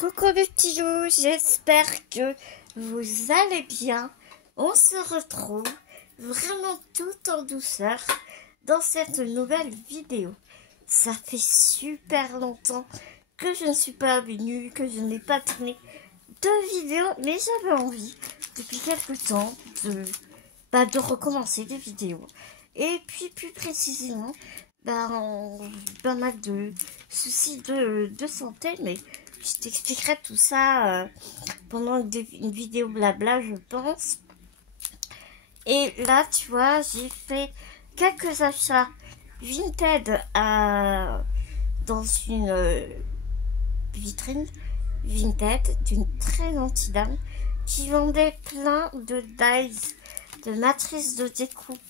Coucou les petits loups, j'espère que vous allez bien. On se retrouve vraiment tout en douceur dans cette nouvelle vidéo. Ça fait super longtemps que je ne suis pas venue, que je n'ai pas tourné de vidéo, mais j'avais envie depuis quelques temps de recommencer des vidéos. Et puis plus précisément, pas mal de soucis de santé, mais je t'expliquerai tout ça pendant une vidéo blabla, je pense. Et là, tu vois, j'ai fait quelques achats Vinted dans une vitrine Vinted d'une très gentille dame qui vendait plein de dies, de matrices de découpe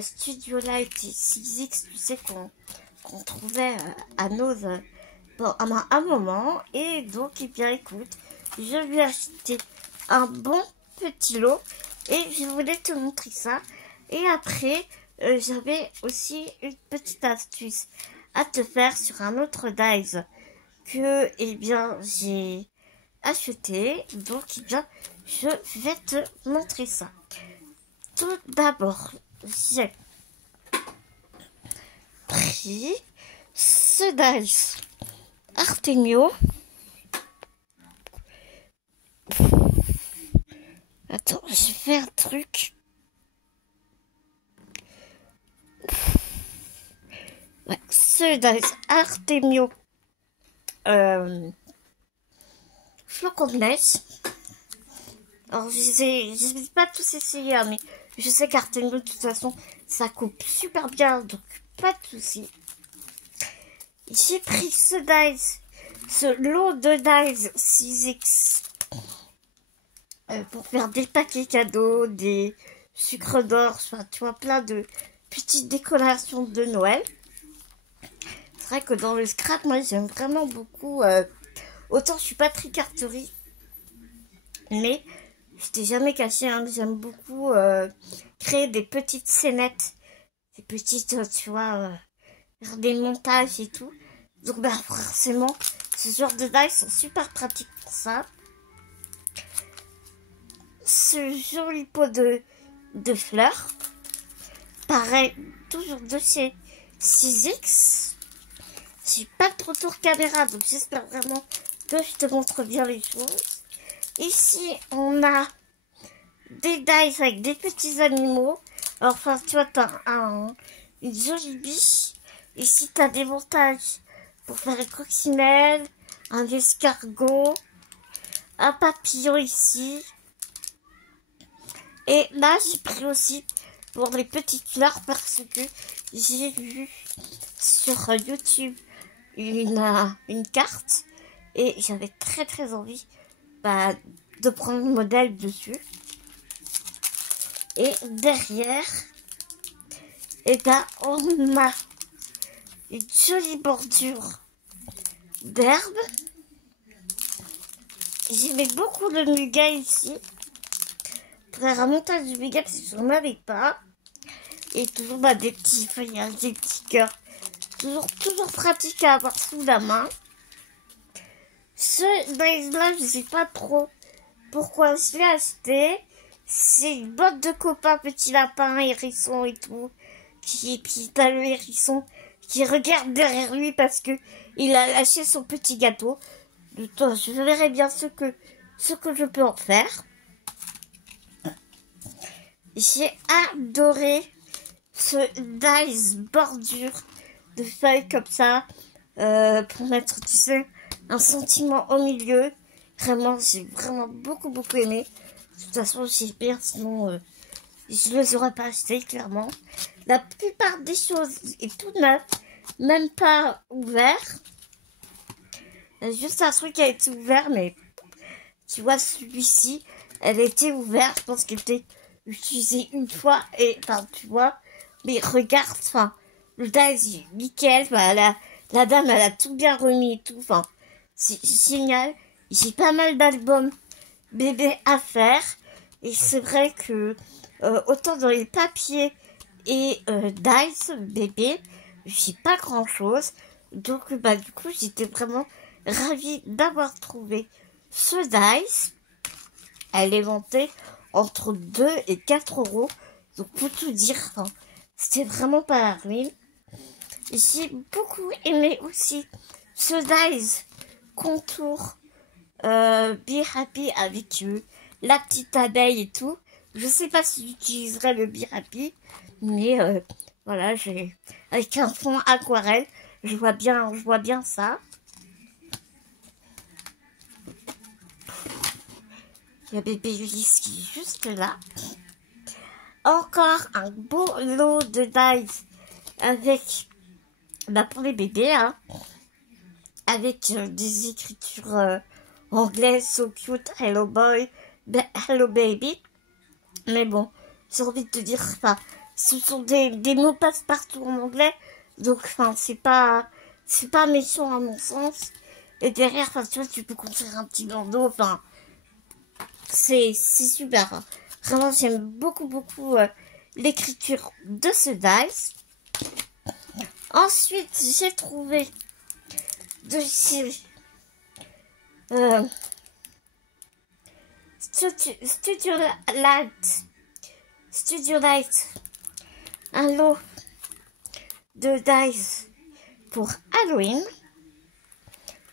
Studio Light et 6X, tu sais, qu'on trouvait à nos à un moment. Et donc, eh bien, écoute, je lui ai acheté un bon petit lot et je voulais te montrer ça. Et après, j'avais aussi une petite astuce à te faire sur un autre dies que, eh bien, j'ai acheté. Donc, eh bien, je vais te montrer ça. Tout d'abord, j'ai pris ce dice Artemio. Attends, je fais un truc. Ouais, ce dice Artemio. Flocon de neige. Alors, je vais pas tous essayer, hein, mais je sais qu'Artemio, de toute façon, ça coupe super bien, donc pas de soucis. J'ai pris ce lot de dies 6X pour faire des paquets cadeaux, des sucres d'or, enfin, tu vois, plein de petites décorations de Noël. C'est vrai que dans le scrap, moi, j'aime vraiment beaucoup. Autant je suis pas très carterie, mais je t'ai jamais caché, hein, j'aime beaucoup créer des petites scénettes, des petites, tu vois, des montages et tout. Donc forcément, ce genre de dies sont super pratiques pour ça. Ce joli pot de fleurs. Pareil, toujours de chez 6X. J'ai pas de retour caméra, donc j'espère vraiment que je te montre bien les choses. Ici, on a des dies avec des petits animaux. Alors, enfin, tu vois, t'as une jolie biche. Ici, t'as des montages pour faire une coccinelle, un escargot, un papillon ici. Et là, j'ai pris aussi pour les petites fleurs parce que j'ai vu sur YouTube une carte et j'avais très envie de prendre le modèle dessus. Et derrière, on a une jolie bordure d'herbe. J'aimais beaucoup le muguet ici. Pour faire un montage du muguet parce que je n'en avais pas. Et toujours des petits feuillages, des petits cœurs. Toujours pratique à avoir sous la main. Ce dice-là, je ne sais pas trop pourquoi je l'ai acheté. C'est une botte de copains, petits lapins, hérissons et tout. Et puis t'as le hérisson qui regarde derrière lui parce que il a lâché son petit gâteau. Je verrai bien ce que je peux en faire. J'ai adoré ce dice bordure de feuilles comme ça pour mettre, tu sais, un sentiment au milieu. Vraiment, j'ai vraiment beaucoup aimé. De toute façon, j'espère, sinon je ne les aurais pas achetés, clairement. La plupart des choses est tout neuf, même pas ouvert. Il y a juste un truc qui a été ouvert, mais tu vois, celui-ci, elle a été ouverte. Je pense qu'elle était utilisée une fois. Et, enfin, tu vois, mais regarde, enfin, le dice, nickel. La dame, elle a tout bien remis et tout. Enfin, c'est génial. J'ai pas mal d'albums bébé à faire. Et c'est vrai que autant dans les papiers et dice bébé, j'ai pas grand chose. Donc du coup j'étais vraiment ravie d'avoir trouvé ce dice. Elle est vantée entre 2 et 4 euros. Donc pour tout dire, c'était vraiment pas la ruine. J'ai beaucoup aimé aussi ce dice contour Be Happy avec la petite abeille et tout. Je sais pas si j'utiliserai le Be Happy, mais voilà, avec un fond aquarelle, je vois bien ça. Il y a bébé Ulysse qui est juste là. Encore un beau lot de dice avec, pour les bébés, avec des écritures anglaises, so cute, hello boy, hello baby. Mais bon, j'ai envie de te dire, ce sont des mots passe-partout en anglais, donc c'est pas méchant à mon sens. Et derrière, tu vois, tu peux construire un petit bandeau, c'est super. Vraiment, j'aime beaucoup l'écriture de ce dice. Ensuite, j'ai trouvé de chez Studio Light un lot de dice pour Halloween.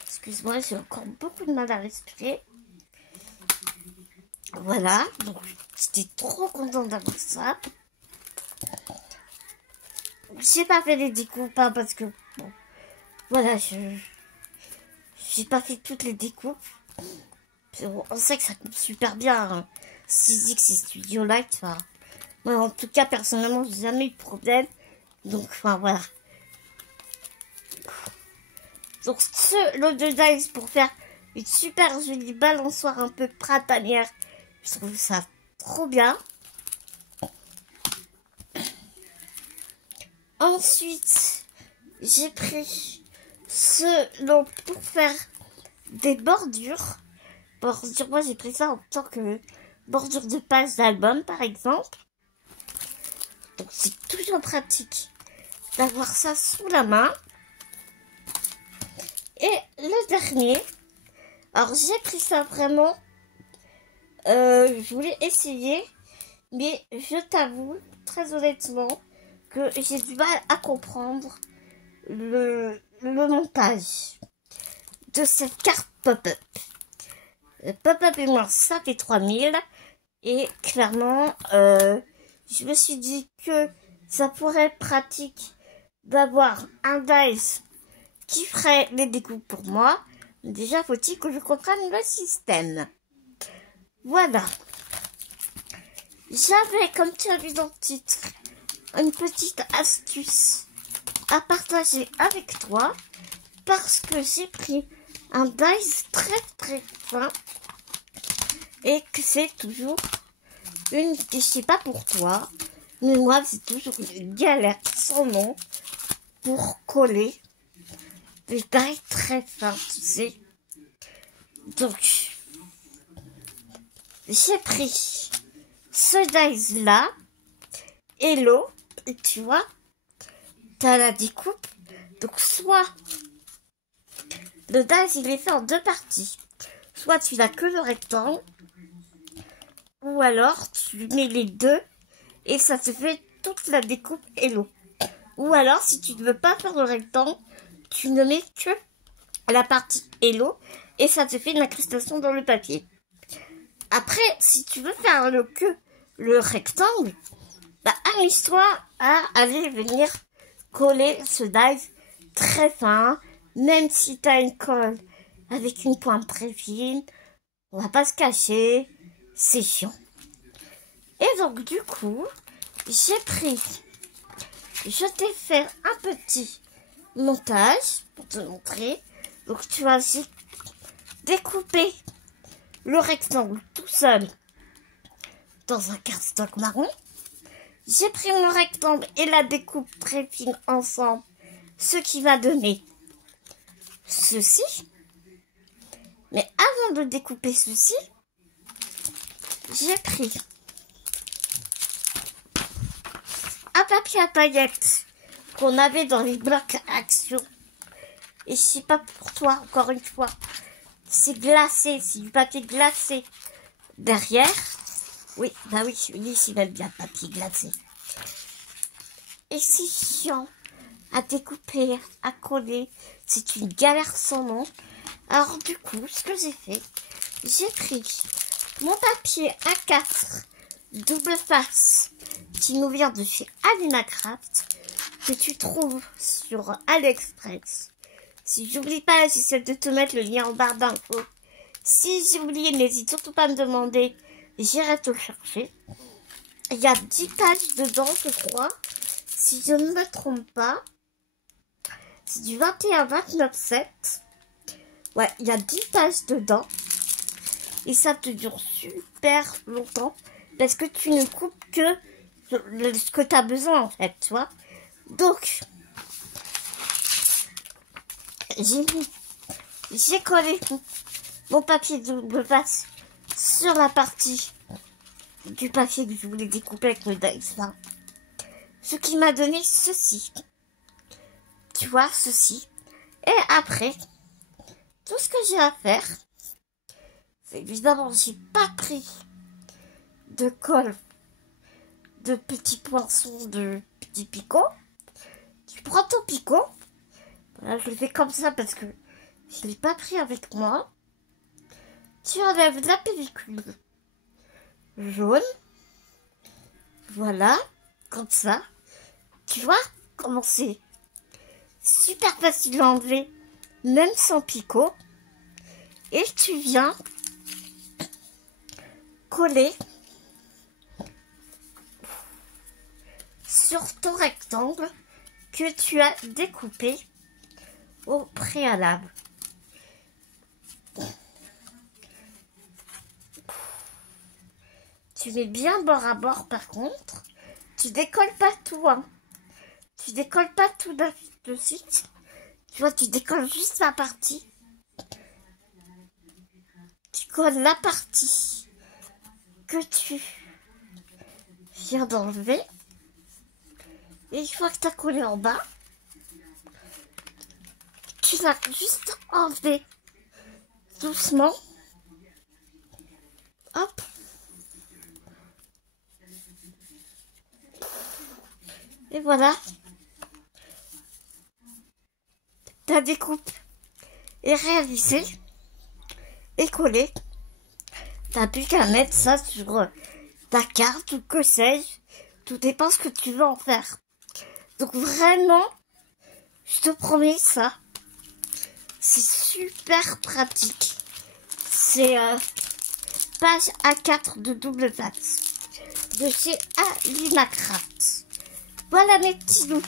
Excuse-moi, j'ai encore beaucoup de mal à respirer. Voilà, donc j'étais trop contente d'avoir ça. J'ai pas fait les découpes parce que bon, voilà, j'ai pas fait toutes les découpes. On sait que ça coupe super bien. Si je dis que c'est Studio Light, moi en tout cas personnellement j'ai jamais eu de problème. Donc voilà. Donc ce lot de dice pour faire une super jolie balançoire un peu printanière. Je trouve ça trop bien. Ensuite, j'ai pris ce lot pour faire des bordures. Moi j'ai pris ça en tant que bordure de page d'album par exemple. Donc c'est toujours pratique d'avoir ça sous la main. Et le dernier, alors j'ai pris ça vraiment, je voulais essayer, mais je t'avoue très honnêtement que j'ai du mal à comprendre le montage de cette carte pop-up. Pop-up et moi, ça fait 3000 et clairement, je me suis dit que ça pourrait être pratique d'avoir un dice qui ferait les découpes pour moi. Déjà, faut-il que je comprenne le système. Voilà. J'avais, comme tu as vu dans le titre, une petite astuce à partager avec toi parce que j'ai pris un dice très fin et que c'est toujours je sais pas pour toi, mais moi c'est toujours une galère sans nom pour coller des dice très fins, tu sais. Donc j'ai pris ce dice là et l'eau, et tu vois, t'as la découpe. Donc soit le dice il est fait en deux parties, soit tu n'as que le rectangle, ou alors tu mets les deux et ça te fait toute la découpe Hello. Ou alors si tu ne veux pas faire le rectangle, tu ne mets que la partie Hello et ça te fait une incrustation dans le papier. Après, si tu veux faire que le rectangle, amuse-toi à aller venir coller ce dice très fin, même si tu as une colle avec une pointe très fine, on va pas se cacher, c'est chiant. Et donc du coup, je t'ai fait un petit montage pour te montrer. Donc tu vas aussi découper le rectangle tout seul dans un cardstock marron. J'ai pris mon rectangle et la découpe très fine ensemble, ce qui va donner ceci. Mais avant de découper ceci, j'ai pris un papier à paillettes qu'on avait dans les blocs action Et c'est pas pour toi, encore une fois. C'est glacé, c'est du papier glacé. Derrière, oui, bah oui, c'est même bien papier glacé. Et c'est chiant à découper, à coller. C'est une galère sans nom. Alors du coup, ce que j'ai fait, j'ai pris mon papier A4 double face qui nous vient de chez Alinacraft, que tu trouves sur AliExpress. Si j'oublie pas, j'essaie de te mettre le lien en barre d'infos. Si j'ai oublié, n'hésite surtout pas à me demander, j'irai te le chercher. Il y a 10 pages dedans, je crois, si je ne me trompe pas. C'est du 21-29-7. Ouais, il y a 10 pages dedans. Et ça te dure super longtemps. Parce que tu ne coupes que ce que tu as besoin, en fait, tu vois. Donc, j'ai collé mon papier de face sur la partie du papier que je voulais découper avec le dessin. Ce qui m'a donné ceci. Tu vois, ceci. Et après, tout ce que j'ai à faire, c'est évidemment, j'ai pas pris de colle, de petits poinçons, de petits picots. Tu prends ton picot. Voilà, je le fais comme ça parce que je ne l'ai pas pris avec moi. Tu enlèves la pellicule jaune. Voilà, comme ça. Tu vois comment c'est super facile à enlever, même sans picot. Et tu viens coller sur ton rectangle que tu as découpé au préalable. Tu mets bien bord à bord par contre. Tu décolles pas tout, hein. Tu décolles pas tout de suite. Tu vois, tu décolles juste la partie. Tu colles la partie que tu viens d'enlever. Et une fois que tu as collé en bas, tu vas juste enlever doucement. Hop. Et voilà. Ta découpe est réalisée et collée. T'as plus qu'à mettre ça sur ta carte ou que sais-je. Tout dépend ce que tu veux en faire. Donc vraiment, je te promets ça. C'est super pratique. C'est page A4 de double face de chez Alinacraft. Voilà mes petits loups.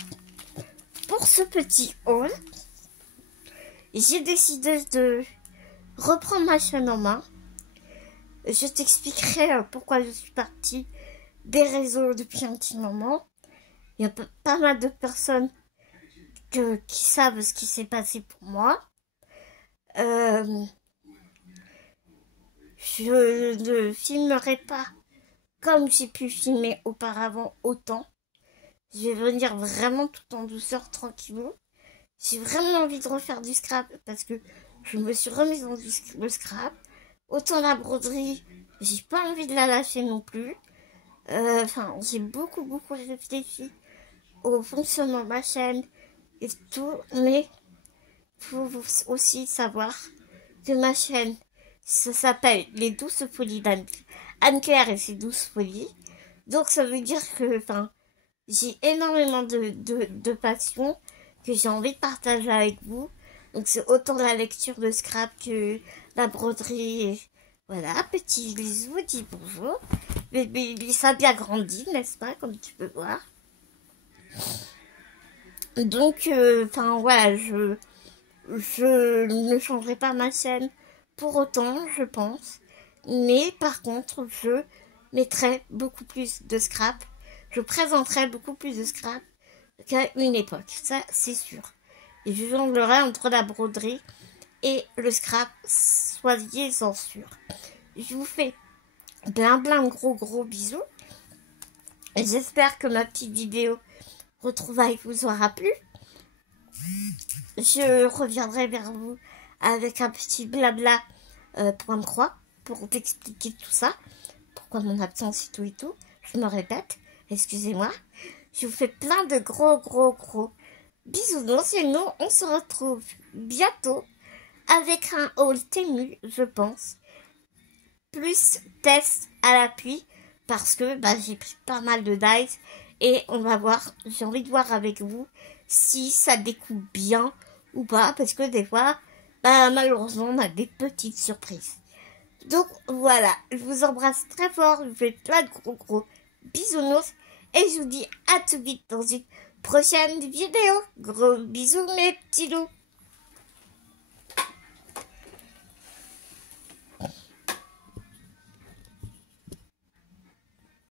Pour ce petit haul, j'ai décidé de reprendre ma chaîne en main. Je t'expliquerai pourquoi je suis partie des réseaux depuis un petit moment. Il y a pas mal de personnes qui savent ce qui s'est passé pour moi. Je ne filmerai pas comme j'ai pu filmer auparavant autant. Je vais venir vraiment tout en douceur, tranquillou. J'ai vraiment envie de refaire du scrap parce que je me suis remise dans le scrap. Autant la broderie, j'ai pas envie de la lâcher non plus. J'ai beaucoup réfléchi au fonctionnement de ma chaîne et tout, mais faut aussi savoir que ma chaîne, ça s'appelle Les Douces Folies d'Anne-Claire et ses Douces Folies. Donc ça veut dire que, j'ai énormément de passion que j'ai envie de partager avec vous. Donc c'est autant la lecture de scrap que la broderie. Voilà, petit bisou, dis bonjour. Bébé, ça a bien grandi, n'est-ce pas, comme tu peux voir. Donc, voilà, je ne changerai pas ma chaîne pour autant, je pense. Mais par contre, je mettrai beaucoup plus de scrap. Je présenterai beaucoup plus de scrap qu'à une époque. Ça, c'est sûr. Et je jonglerai entre la broderie et le scrap, soyez-en sûrs. Je vous fais plein de gros bisous. Et j'espère que ma petite vidéo retrouvaille vous aura plu. je reviendrai vers vous avec un petit blabla point de croix pour t'expliquer tout ça. Pourquoi mon absence et tout. Je me répète, excusez-moi. Je vous fais plein de gros bisounours et nous, on se retrouve bientôt avec un haul Temu, je pense. Plus test à l'appui parce que j'ai pris pas mal de dice et on va voir, j'ai envie de voir avec vous si ça découpe bien ou pas parce que des fois, malheureusement, on a des petites surprises. Donc voilà, je vous embrasse très fort, je vous fais plein de gros bisounours et je vous dis à tout vite dans une prochaine vidéo. Gros bisous mes petits loups.